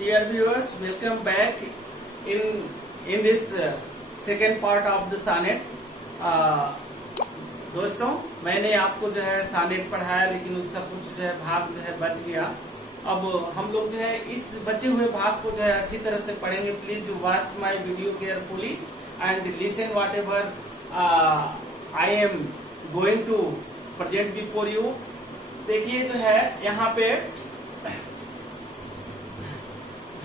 Dear viewers, welcome back in this second part of the sonnet. दोस्तों, मैंने आपको जो है सानेट पढ़ाया, लेकिन उसका कुछ जो है भाग जो है बच गया। अब हम लोग जो है इस बचे हुए भाग को जो है अच्छी तरह से पढ़ेंगे। Please watch my video carefully and listen whatever I am going to present before you. देखिए जो है यहाँ पे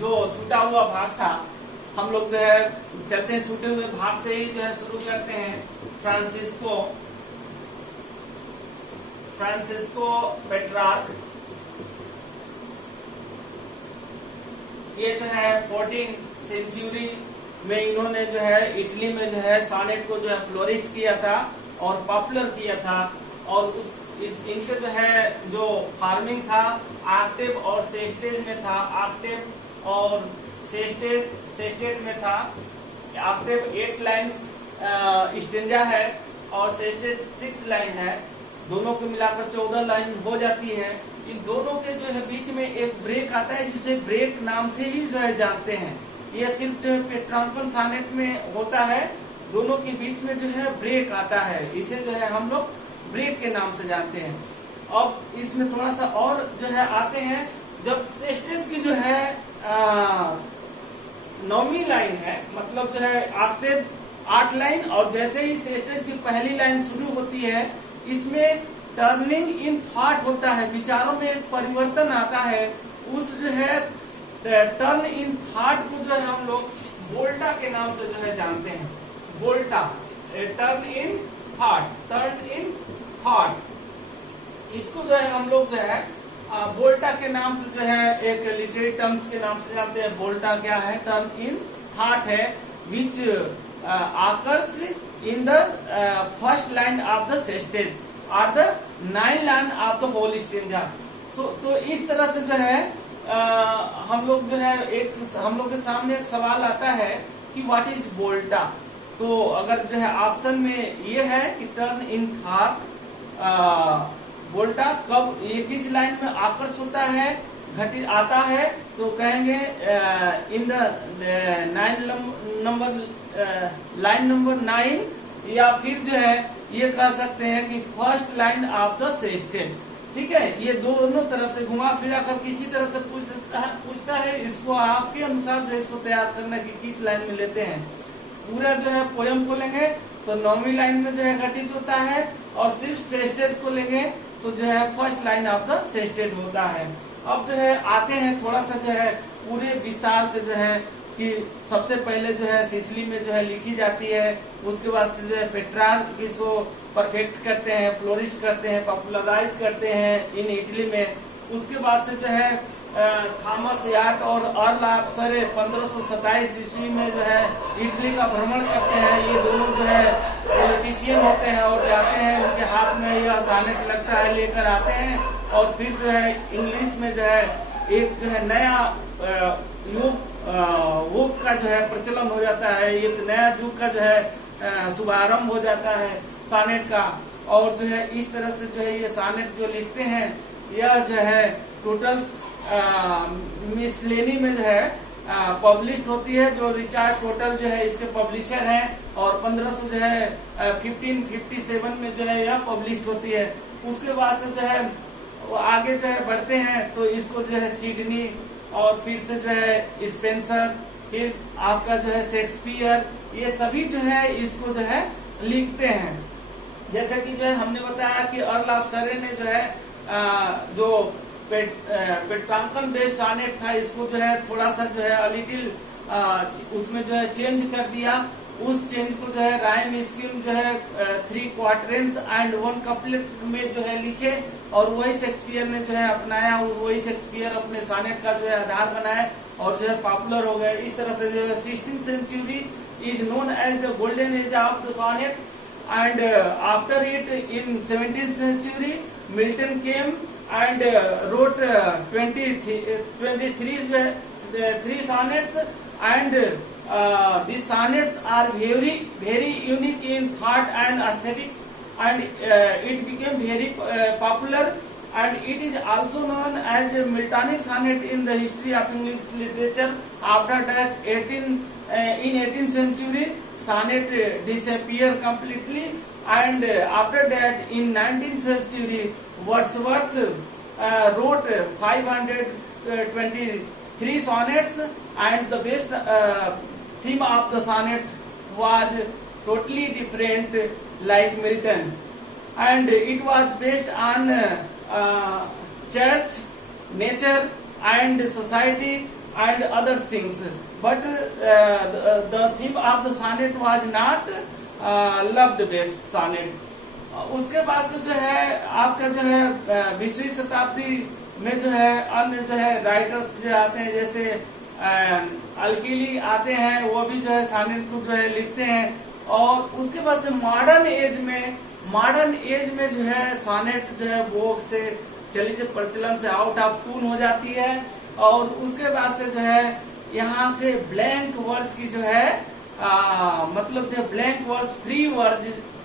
जो छूटा हुआ भाग था, हम लोग जो है चलते हैं छूटे हुए भाग से ही जो है शुरू करते हैं। फ्रांसिस्को पेट्रार्क, ये जो है 14 सेंचुरी में इन्होंने जो है इटली में जो है सॉनेट को जो है फ्लोरिश किया था और पॉपुलर किया था। और इनके जो है जो फार्मिंग था ऑक्टेव और सेस्टेज में था। ऑक्टेव और सेस्टेज में था। ऑक्टेव 8 लाइन्स स्टेंजा है और सेस्टेज 6 लाइन है। दोनों को मिलाकर 14 लाइन हो जाती है। इन दोनों के जो है बीच में एक ब्रेक आता है, जिसे ब्रेक नाम से ही जो है जानते हैं। यह सिर्फ जो है पेट्रार्कन सॉनेट में होता है। दोनों के बीच में जो है ब्रेक आता है, इसे जो है हम लोग ब्रेक के नाम से जानते हैं। अब इसमें थोड़ा सा और जो है आते हैं। जब सेस्टेज की जो है 9वीं लाइन है, मतलब जो है ऑक्टेव 8 लाइन, और जैसे ही सेस्टेज की पहली लाइन शुरू होती है, इसमें टर्निंग इन थॉट होता है, विचारों में एक परिवर्तन आता है। उस जो है टर्न इन थॉट को जो है हम लोग वोल्टा के नाम से जो है जानते हैं। वोल्टा, टर्न इन थॉट, इसको जो है हम लोग जो है वोल्टा के नाम से जो है एक लिटरेरी टर्म्स के नाम से जानते हैं। वोल्टा क्या है? टर्न इन थॉट है, which occurs in the first line of the sestet और the 9 line of the whole stanza. तो इस तरह से जो है हम लोग जो है हम लोग के सामने एक सवाल आता है कि व्हाट इज वोल्टा। तो अगर जो है ऑप्शन में ये है कि टर्न इन थॉट, वोल्टा कब ये किस लाइन में आकर्ष होता है, घटित आता है, तो कहेंगे इन द लाइन नंबर 9, या फिर जो है ये कह सकते हैं कि फर्स्ट लाइन ऑफ द सेस्टेज। ठीक है, ये दोनों तरफ से घुमा फिरा कर किसी तरह से पूछता है। इसको आपके अनुसार जो इसको तैयार करना कि किस लाइन में लेते हैं। पूरा जो है पोयम को लेंगे तो 9वीं लाइन में जो है घटित होता है, और सिर्फ सेस्टेज को लेंगे तो जो है फर्स्ट लाइन ऑफ द सेस्टेज होता है। अब जो है आते हैं थोड़ा सा जो है पूरे विस्तार से जो है कि सबसे पहले जो है सिसिली में जो है लिखी जाती है। उसके बाद से जो है पेट्रार्क इसको परफेक्ट करते हैं, फ्लोरिश करते हैं, पॉपुलराइज करते हैं इन इटली में। उसके बाद से जो है थॉमस याट और अर्ल ऑफ सरे 1527 ईस्वी में जो है इटली का भ्रमण करते हैं। ये दोनों जो है पॉलिटिशियन होते हैं और जाते हैं, उनके हाथ में यह सॉनेट लगता है, लेकर आते हैं। और फिर जो है इंग्लिश में जो है एक जो है नया युग का जो है प्रचलन हो जाता है। एक नया युग का जो है शुभारंभ हो जाता है सॉनेट का। और जो है इस तरह से जो है ये सॉनेट जो लिखते हैं, यह जो है टोटल मिसलेनी में जो है पब्लिश्ड होती है। जो रिचार्ड टोटल जो है इसके पब्लिशर हैं, और 1500 जो है 1557 में जो है यह पब्लिश्ड होती है। उसके बाद से जो है वो आगे जो है बढ़ते हैं तो इसको जो है सिडनी, और फिर से जो है स्पेंसर, फिर आपका जो है शेक्सपियर, ये सभी जो है इसको जो है लिखते हैं। जैसे कि जो है हमने बताया कि अर्ल ऑफ सरे ने जो है जो पेट्रार्कन बेस्ड सॉनेट था, इसको जो है थोड़ा सा जो है अलिटिल उसमें जो है चेंज कर दिया। उस चेंज को जो है राइम स्कीम जो है 3 क्वार्टरेंस एंड 1 कपलेट में जो है लिखे, और वही शेक्सपियर ने जो है अपनाया। वही शेक्सपियर अपने सॉनेट का जो है आधार बनाया और जो है पॉपुलर हो गए। इस तरह से जो है 16th century is known as the golden age of the sonnet, and after it in 17th century Milton came and wrote 23 sonnets, and these sonnets are very unique in thought and aesthetic, and it became very popular, and it is also known as a Miltonic sonnet in the history of English literature. After that, in 18th century, sonnet disappeared completely, and after that, in 19th century, Wordsworth wrote 523 sonnets, and the best theme of the sonnet was totally different, like Milton, and it was based on church, nature, and society, and other things. But the theme of the sonnet was not love based sonnet. उसके बाद से जो है आपका जो है 20वीं शताब्दी में जो है अन्य जो है राइटर्स जो आते हैं, जैसे अल्किली आते हैं, वो भी जो है सानेट को जो है लिखते हैं। और उसके बाद से मॉडर्न एज में जो है सानेट जो है वोग से चली से प्रचलन से आउट ऑफ टून हो जाती है। और उसके बाद से जो है यहाँ से ब्लैंक वर्ड्स की जो है मतलब जो ब्लैंक वर्ड्स,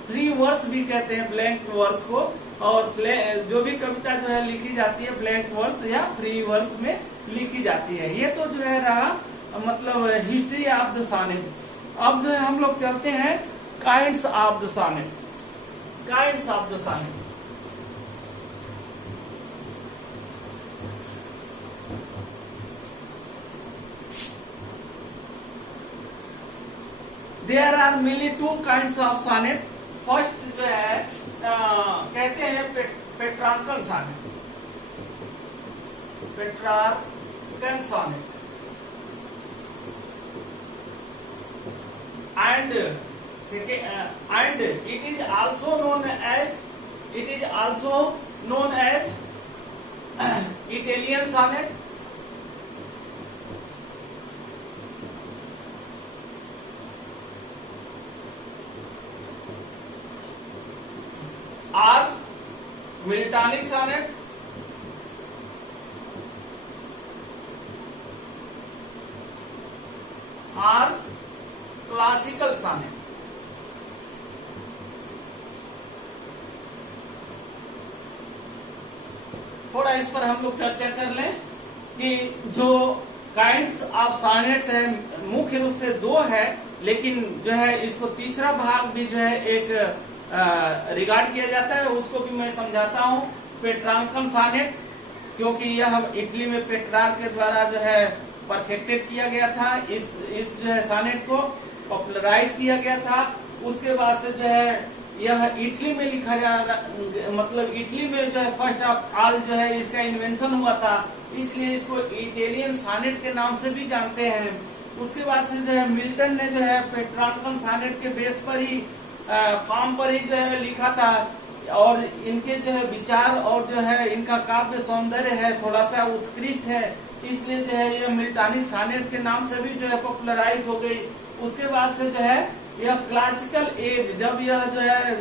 फ्री वर्ड्स भी कहते हैं ब्लैंक वर्ड्स को। और जो भी कविता जो है लिखी जाती है ब्लैंक वर्ड्स या फ्री वर्ड्स में लिखी जाती है। ये तो जो है रहा मतलब हिस्ट्री ऑफ द सॉनेट। अब जो है हम लोग चलते हैं kinds of the sonnet. Kinds of the sonnet, there are mainly two kinds of sonnet. First जो है कहते हैं Petrarchan sonnet, Petrarchan sonnet, and it is also known as Italian sonnet, or Miltonic sonnet, or classical sonnet. थोड़ा इस पर हम लोग चर्चा कर लें कि जो काइंड्स ऑफ सॉनेट्स है मुख्य रूप से दो है, लेकिन जो है इसको तीसरा भाग भी जो है एक रिगार्ड किया जाता है, उसको भी मैं समझाता हूँ। पेट्रार्कल सॉनेट, क्योंकि यह इटली में पेट्रार्क के द्वारा जो है परफेक्टेड किया गया था, इस जो है सॉनेट को पॉपुलराइज किया गया था। उसके बाद से जो है यह इटली में लिखा जा मतलब इटली में जो है फर्स्ट ऑफ ऑल जो है इसका इन्वेंशन हुआ था, इसलिए इसको इटालियन सॉनेट के नाम से भी जानते हैं। उसके बाद से जो है मिल्टन ने जो है पेट्रार्कल सॉनेट के बेस पर ही फॉर्म पर ही जो है लिखा था, और इनके जो है विचार और जो है इनका काव्य सौंदर्य है थोड़ा सा उत्कृष्ट है, इसलिए जो है ये मिल्टॉनिक सॉनेट के नाम से भी जो है पॉपुलराइज हो गई। उसके बाद से जो है यह क्लासिकल एज, जब यह जो है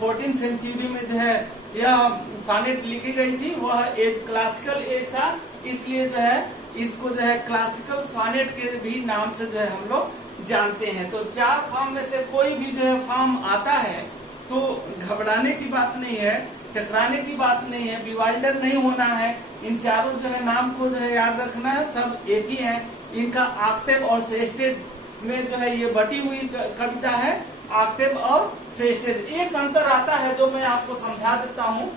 14th सेंचुरी में जो है यह सॉनेट लिखी गई थी, वह एज क्लासिकल एज था, इसलिए जो है इसको जो है क्लासिकल सॉनेट के भी नाम से जो है हम लोग जानते हैं। तो चार फॉर्म में से कोई भी जो है फॉर्म आता है तो घबराने की बात नहीं है, चकराने की बात नहीं है, बिवाइल्डर नहीं होना है। इन चारों जो है नाम को जो है याद रखना है, सब एक ही है। इनका ऑक्टेव और सेस्टेड में जो है ये बटी हुई कविता है, ऑक्टेव और सेस्टेड। एक अंतर आता है जो मैं आपको समझा देता हूँ।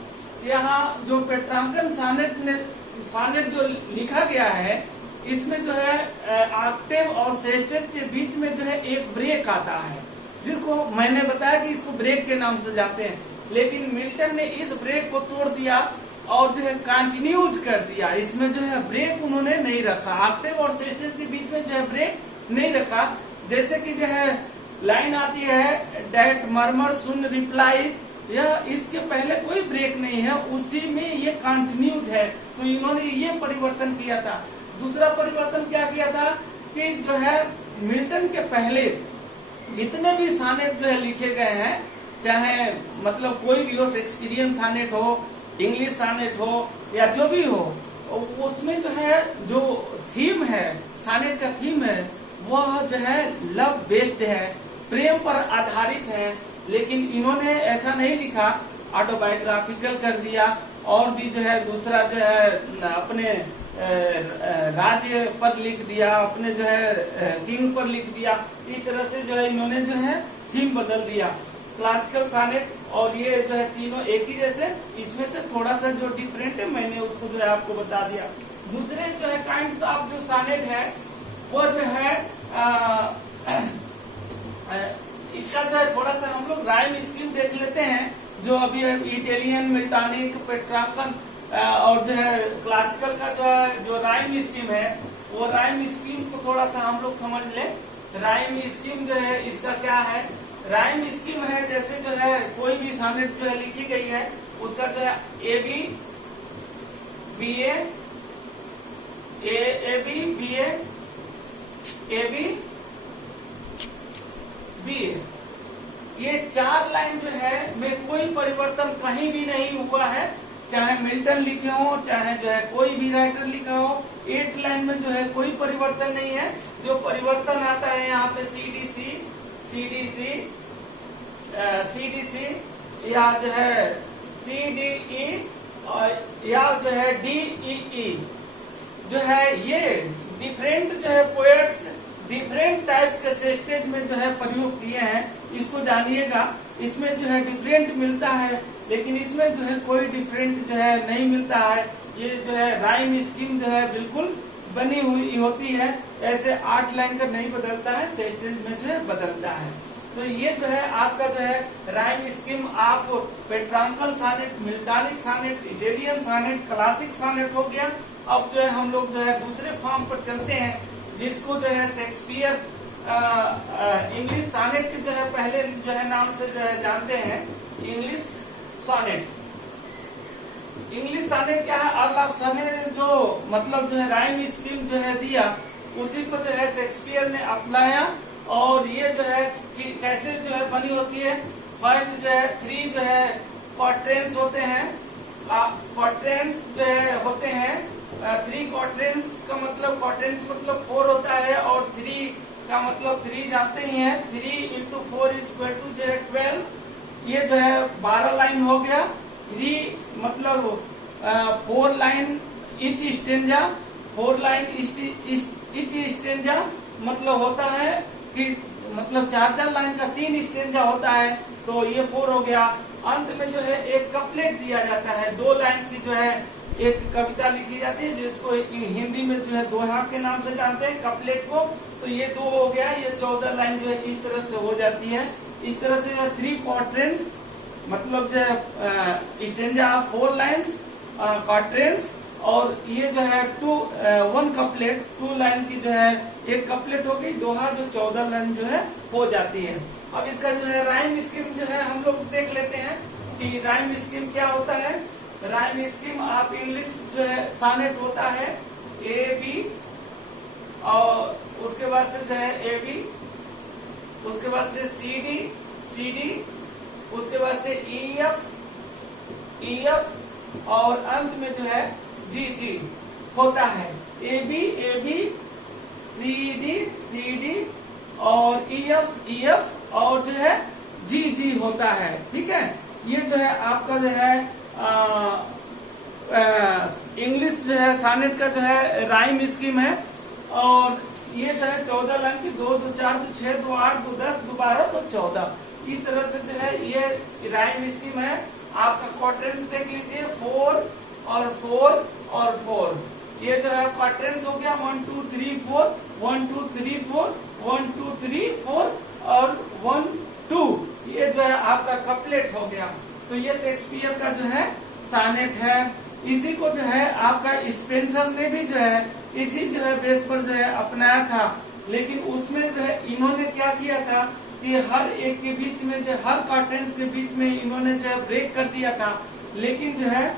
यहाँ जो पेट्रार्कल सॉनेट जो लिखा गया है, इसमें जो है ऑक्टेव और सेस्टेड के बीच में जो है एक ब्रेक आता है, जिसको मैंने बताया कि इसको ब्रेक के नाम से जानते हैं। लेकिन मिल्टन ने इस ब्रेक को तोड़ दिया और जो है कंटिन्यूज कर दिया, इसमें जो है ब्रेक उन्होंने नहीं रखा, ऑक्टेव और सेस्टेड के बीच में जो है ब्रेक नहीं रखा। जैसे कि जो है लाइन आती है डेट मर्मर सुन रिप्लाईज, यह इसके पहले कोई ब्रेक नहीं है, उसी में ये कंटिन्यूज है, तो इन्होंने ये परिवर्तन किया था। दूसरा परिवर्तन क्या किया था कि जो है मिल्टन के पहले जितने भी सॉनेट जो है लिखे गए हैं, चाहे मतलब कोई भी हो, शेक्सपियरियन सॉनेट हो, इंग्लिश सॉनेट हो या जो भी हो, उसमें जो है जो थीम है, सॉनेट का थीम है, वह जो है लव बेस्ड है, प्रेम पर आधारित है। लेकिन इन्होंने ऐसा नहीं लिखा, ऑटोबायोग्राफिकल कर दिया और भी जो है दूसरा जो है अपने राज्य पर लिख दिया, अपने जो है किंग पर लिख दिया। इस तरह से जो है इन्होंने जो है थीम बदल दिया। क्लासिकल सॉनेट और ये जो है तीनों एक ही जैसे, इसमें से थोड़ा सा जो डिफरेंट है मैंने उसको जो है आपको बता दिया। दूसरे जो है काइंड्स ऑफ जो सॉनेट है वो जो है इसका जो है थोड़ा सा हम लोग राइम स्कीम देख लेते हैं। जो अभी इटालियन, मिल्टॉनिक, पेट्रार्कन और जो है क्लासिकल का जो है जो राइम स्कीम है, वो राइम स्कीम को थोड़ा सा हम लोग समझ ले। राइम स्कीम जो है इसका क्या है? राइम स्कीम है जैसे जो है कोई भी सॉनेट जो है लिखी गई है उसका जो है A B B A B B A B B A, ये 4 लाइन जो है में कोई परिवर्तन कहीं भी नहीं हुआ है। चाहे मिल्टन लिखे हो, चाहे जो है कोई भी राइटर लिखा हो, 8 लाइन में जो है कोई परिवर्तन नहीं है। जो परिवर्तन आता है यहाँ पे CDC, CDC, CDC या जो है CDE या जो है DEE, जो है ये डिफरेंट जो है पोएट्स डिफरेंट टाइप्स के सेस्टेज में जो है प्रयोग किए हैं। इसको जानिएगा, इसमें जो है डिफरेंट मिलता है, लेकिन इसमें जो है कोई डिफरेंट जो है नहीं मिलता है। ये जो है राइम स्कीम जो है बिल्कुल बनी हुई होती है, ऐसे 8 लाइन का नहीं बदलता है, सेस्टेज में जो है बदलता है। तो ये जो है आपका जो है राइम स्कीम आप Petrarchan sonnet, Miltonic sonnet, Italian sonnet, classic sonnet हो गया। अब जो है हम लोग जो है दूसरे फॉर्म पर चलते हैं जिसको जो है शेक्सपियर इंग्लिश सॉनेट के जो है पहले जो है नाम से जो है जानते हैं, इंग्लिश सॉनेट। इंग्लिश सॉनेट क्या है? अर्ल ऑफ सॉनेट जो मतलब जो है राइम स्कीम जो है दिया, उसी को जो है शेक्सपियर ने अपनाया। और ये जो है कि कैसे जो है बनी होती है? फर्स्ट जो है 3 जो है क्वाड्रेंट्स होते हैं, क्वाड्रेंट्स जो है होते हैं 3 क्वाड्रेंट्स का मतलब क्वाड्रेंट्स मतलब 4 होता है, और 3 का मतलब 3 जानते ही हैं, 3 into 4 is equal to जो है 12। ये जो है 12 लाइन हो गया। 3 मतलब 4 line etch stanza, 4 line etch stanza मतलब होता है कि मतलब 4-4 लाइन का 3 स्टेंजा होता है, तो ये 4 हो गया। अंत में जो है एक कपलेट दिया जाता है, 2 लाइन की जो है एक कविता लिखी जाती है, जिसको हिंदी में जो है दोहा के नाम से जानते हैं कपलेट को। तो ये 2 हो गया, ये 14 लाइन जो है इस तरह से हो जाती है। इस तरह से 3 क्वाड्रेंट्स मतलब जो है स्टेंजा 4 लाइन्स क्वाड्रेंट्स, और ये जो है 1 कपलेट 2 लाइन की जो है एक कपलेट हो गई, दोहा जो 14 लाइन जो है हो जाती है। अब इसका जो है राइम स्कीम जो है हम लोग देख लेते हैं कि राइम स्कीम क्या होता है। राइम स्कीम आप इंग्लिश जो है सॉनेट होता है ए बी, और उसके बाद से जो है ए बी, उसके बाद से सी डी, उसके बाद से ई एफ, और अंत में जो है जी होता है। ए बी सी डी और ई एफ और जो है जी होता है। ठीक है, ये जो है आपका जो है इंग्लिश जो है सॉनेट का जो है राइम स्कीम है। और ये जो है 14 लाइन की 2, 2, 4, 2, 6, 2, 8, 2, 10, 2, 12, तो 14, इस तरह से जो है ये राइम स्कीम है। आपका क्वाड्रेंट्स देख लीजिए, 4 और 4 और 4, ये जो है क्वाड्रेंट्स हो गया 1 2 3 4, 1 2 3 4, 1 2 3 4 और 1 2, ये जो है आपका कपलेट हो गया। तो ये शेक्सपियर का जो है सॉनेट है। इसी को जो है आपका स्पेंसर ने भी जो है इसी जो है बेस पर जो है अपनाया था, लेकिन उसमें जो है इन्होंने क्या किया था कि हर एक के बीच में जो हर क्वाड्रेंट्स के बीच में इन्होंने जो है ब्रेक कर दिया था, लेकिन जो है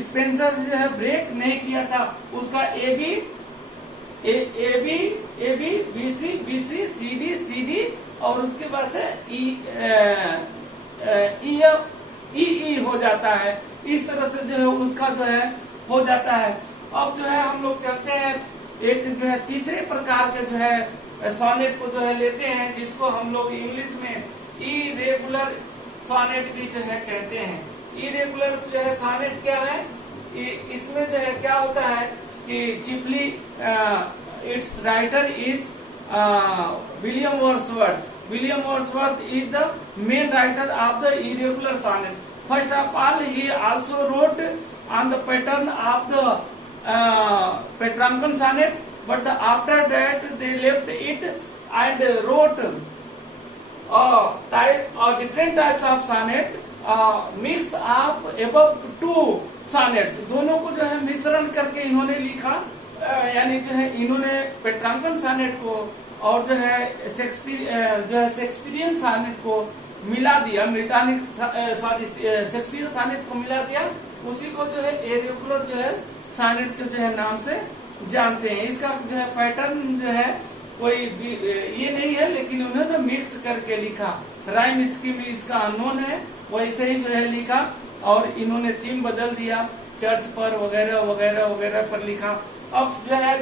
स्पेंसर जो है ब्रेक नहीं किया था। उसका A B B C D और उसके बाद से ई हो जाता है। इस तरह से जो है उसका जो है हो जाता है। अब जो है हम लोग चलते हैं एक जो है तीसरे प्रकार के जो है सॉनेट को जो है लेते हैं, जिसको हम लोग इंग्लिश में इरेगुलर सॉनेट भी जो है कहते हैं। इरेगुलर जो है सानेट क्या है, इसमें जो है क्या होता है कि चिपली its writer is William Wordsworth. William Wordsworth is the main writer of the irregular sonnet. First of all, he also wrote on the pattern of the Petrarchan sonnet, but after that they left it and wrote different types of sonnet, mix of above two sonnets. दोनों को जो है मिश्रण करके इन्होंने लिखा, यानी जो है इन्होंने पेट्रांकन सॉनेट को और जो है शेक्सपियरियन सॉनेट को मिला दिया, शेक्सपियर सॉनेट को मिला दिया, उसी को जो है इरेगुलर जो है सॉनेट के जो है नाम से जानते हैं. इसका जो है पैटर्न जो है कोई ये नहीं है, लेकिन उन्होंने मिक्स करके लिखा. राइम स्कीम इसका अननोन है, वैसे ही जो है लिखा और इन्होंने थीम बदल दिया, चर्च पर वगैरह वगैरह वगैरह पर लिखा. अब जो है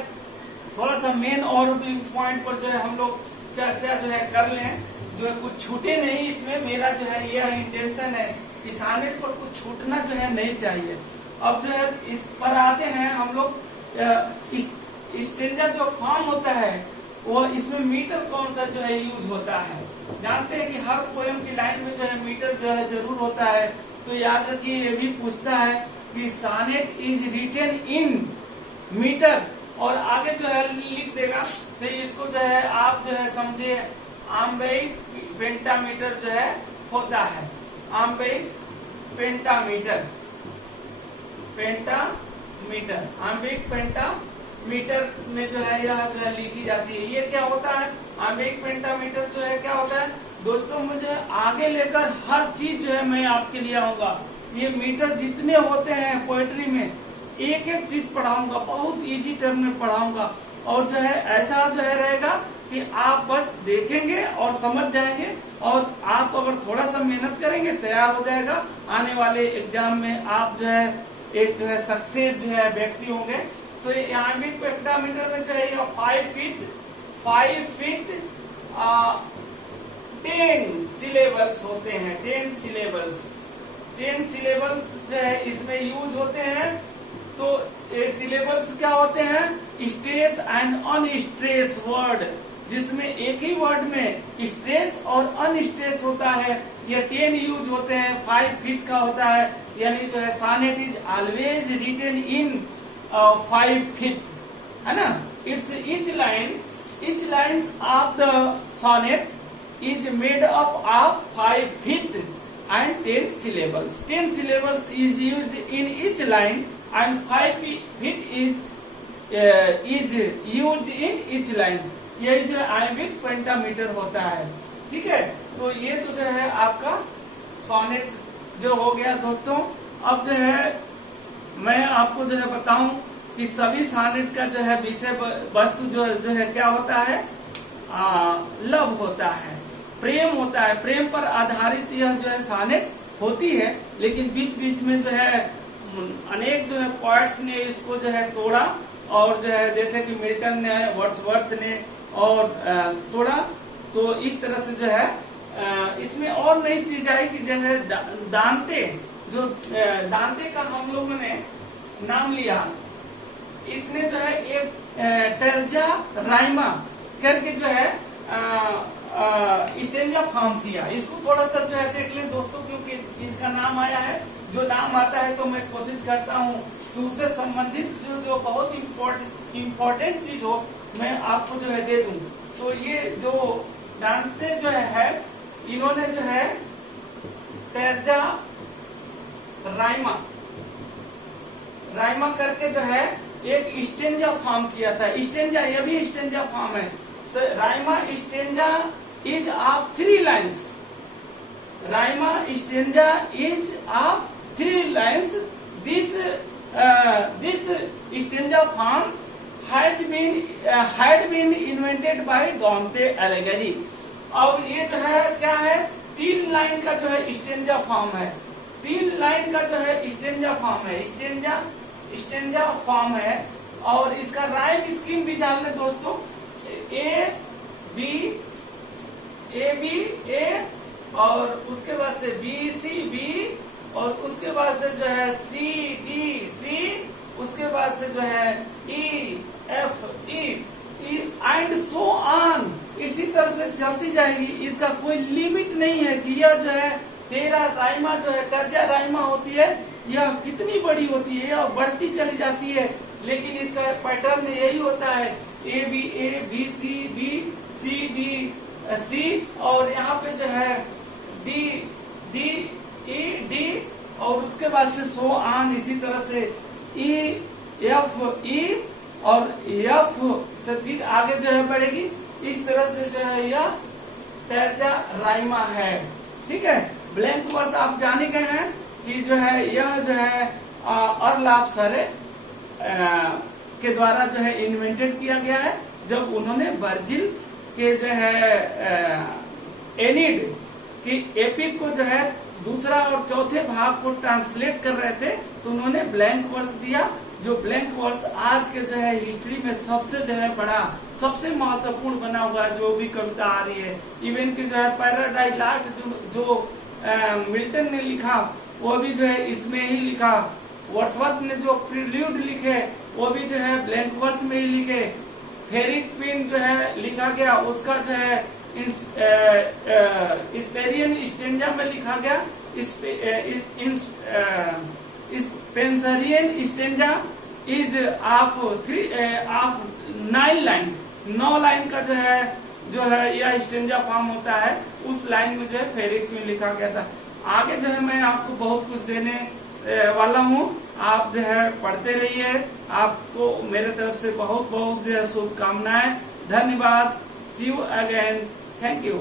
थोड़ा सा मेन और भी पॉइंट पर जो है हम लोग चर्चा जो है कर लें, जो है कुछ छूटे नहीं. इसमें मेरा जो है यह इंटेंशन है कि सॉनेट पर कुछ छूटना जो है नहीं चाहिए. अब जो है इस पर आते हैं हम लोग. स्टेंजा जो फॉर्म होता है वो इसमें मीटर कौन सा जो है यूज होता है. जानते हैं कि हर पोएम की लाइन में जो है मीटर जो है जरूर होता है. तो याद रखिए, ये भी पूछता है कि sonnet is written in metre, और आगे जो है लिख देगा. तो इसको जो है आप जो है समझे आम्बेइक पेंटामीटर जो है होता है. आम्बेइक पेंटामीटर, आम्बेइक पेंटामीटर में जो है यह जो है लिखी जाती है. ये क्या होता है, आम्बेइक पेंटामीटर जो है क्या होता है दोस्तों, मुझे आगे लेकर हर चीज जो है मैं आपके लिए आऊंगा. ये मीटर जितने होते हैं पोएट्री में, एक एक चीज पढ़ाऊंगा, बहुत इजी टर्म में पढ़ाऊंगा. और जो है ऐसा जो है रहेगा कि आप बस देखेंगे और समझ जाएंगे, और आप अगर थोड़ा सा मेहनत करेंगे तैयार हो जाएगा. आने वाले एग्जाम में आप जो है एक जो है सक्सेस जो है व्यक्ति होंगे. तो आम्बेइक पेंटामीटर में जो है ये 5 फीट 10 सिलेबल्स होते हैं. 10 सिलेबल्स जो है इसमें यूज होते हैं. तो ये सिलेबल्स क्या होते हैं, स्ट्रेस एंड अनस्ट्रेस वर्ड, जिसमें एक ही वर्ड में स्ट्रेस और अनस्ट्रेस होता है. ये 10 यूज होते हैं. 5 फीट का होता है, यानी जो है sonnet is always written in 5 feet, है ना. It's each line of the sonnet is made up of 5 feet and 10 syllables. 10 syllables is used in each line and 5 feet is used in each line. यही जो iambic pentameter होता है. ठीक है, तो ये तो जो है आपका सॉनेट जो हो गया दोस्तों. अब जो है मैं आपको जो है बताऊं कि सभी सॉनेट का जो है विषय वस्तु जो है क्या होता है, लव होता है, प्रेम होता है. प्रेम पर आधारित यह जो है सॉनेट होती है, लेकिन बीच बीच में जो है अनेक जो है पोएट्स ने इसको जो है तोड़ा, और जो है जैसे कि मिल्टन ने, वर्ड्सवर्थ ने और तोड़ा. तो इस तरह से जो है इसमें और नई चीज आई कि जो है दांते का हम लोगों ने नाम लिया. इसने जो है एक टर्जा राइमा करके जो है स्टेंजा फॉर्म किया. इसको थोड़ा सा जो है देख लें दोस्तों, क्योंकि इसका नाम आया है. जो नाम आता है तो मैं कोशिश करता हूँ कि उससे संबंधित जो बहुत इम्पोर्टेंट चीज हो मैं आपको जो है दे दूं. तो ये जो जानते जो है इन्होंने जो है टर्जा राइमा करके जो है एक स्टेंजा फॉर्म किया था. स्टेंजा, ये भी स्टेंजा फॉर्म है. तो Raima stanza is of 3 lines. Raima stanza is of 3 lines. This stanza form had been invented by Dante Alighieri. अब ये जो है क्या है, 3 लाइन का जो है स्टेंजा फॉर्म है. 3 लाइन का जो है स्टेंजा फॉर्म है, स्टेंजा फॉर्म है. और इसका राइम स्कीम भी जान ले दोस्तों. ए बी ए और उसके बाद से बी सी बी और उसके बाद से जो है सी डी सी, उसके बाद से जो है E F E and so on, इसी तरह से चलती जाएगी। इसका कोई लिमिट नहीं है कि यह जो है तेरा राइमा जो है तर्जा राइमा होती है, यह कितनी बड़ी होती है, यह बढ़ती चली जाती है। लेकिन इसका पैटर्न यही होता है, A B C D C, और यहाँ पे जो है डी डी ई डी, और उसके बाद से सो ऑन, इसी तरह से ई एफ ई, और एफ से फिर आगे जो है बढ़ेगी। इस तरह से जो है यह तर्जा राइमा है। ठीक है, ब्लैंक वर्स आप जाने गए हैं कि जो है यह जो है अर्लाफ सरे के द्वारा जो है इन्वेंटेड किया गया है, जब उन्होंने वर्जिल के जो है एनिड की एपिक को जो है दूसरा और चौथे भाग को ट्रांसलेट कर रहे थे, तो उन्होंने ब्लैंक वर्स दिया। जो ब्लैंक वर्स आज के जो है हिस्ट्री में सबसे जो है बड़ा, सबसे महत्वपूर्ण बना हुआ है। जो भी कविता आ रही है, इवन की जो है पैराडाइज लास्ट जो मिल्टन ने लिखा, वो भी जो है इसमें ही लिखा। वर्ड्सवर्थ ने जो प्रील्यूड लिखे, वो भी जो है ब्लैंक वर्स में ही लिखे। फेरी क्वीन जो है लिखा गया, उसका जो है स्पेरियन स्टेंजा में लिखा गया। Spenserian stanza is of 9 line, 9 line का जो है यह स्टेंजा फॉर्म होता है। उस लाइन में जो है फेरी क्वीन लिखा गया था। आगे जो है मैं आपको बहुत कुछ देने वाला हूँ, आप जो है पढ़ते रहिए। आपको मेरे तरफ से बहुत बहुत जो है शुभकामनाएं। धन्यवाद। सी यू अगेन। Thank you.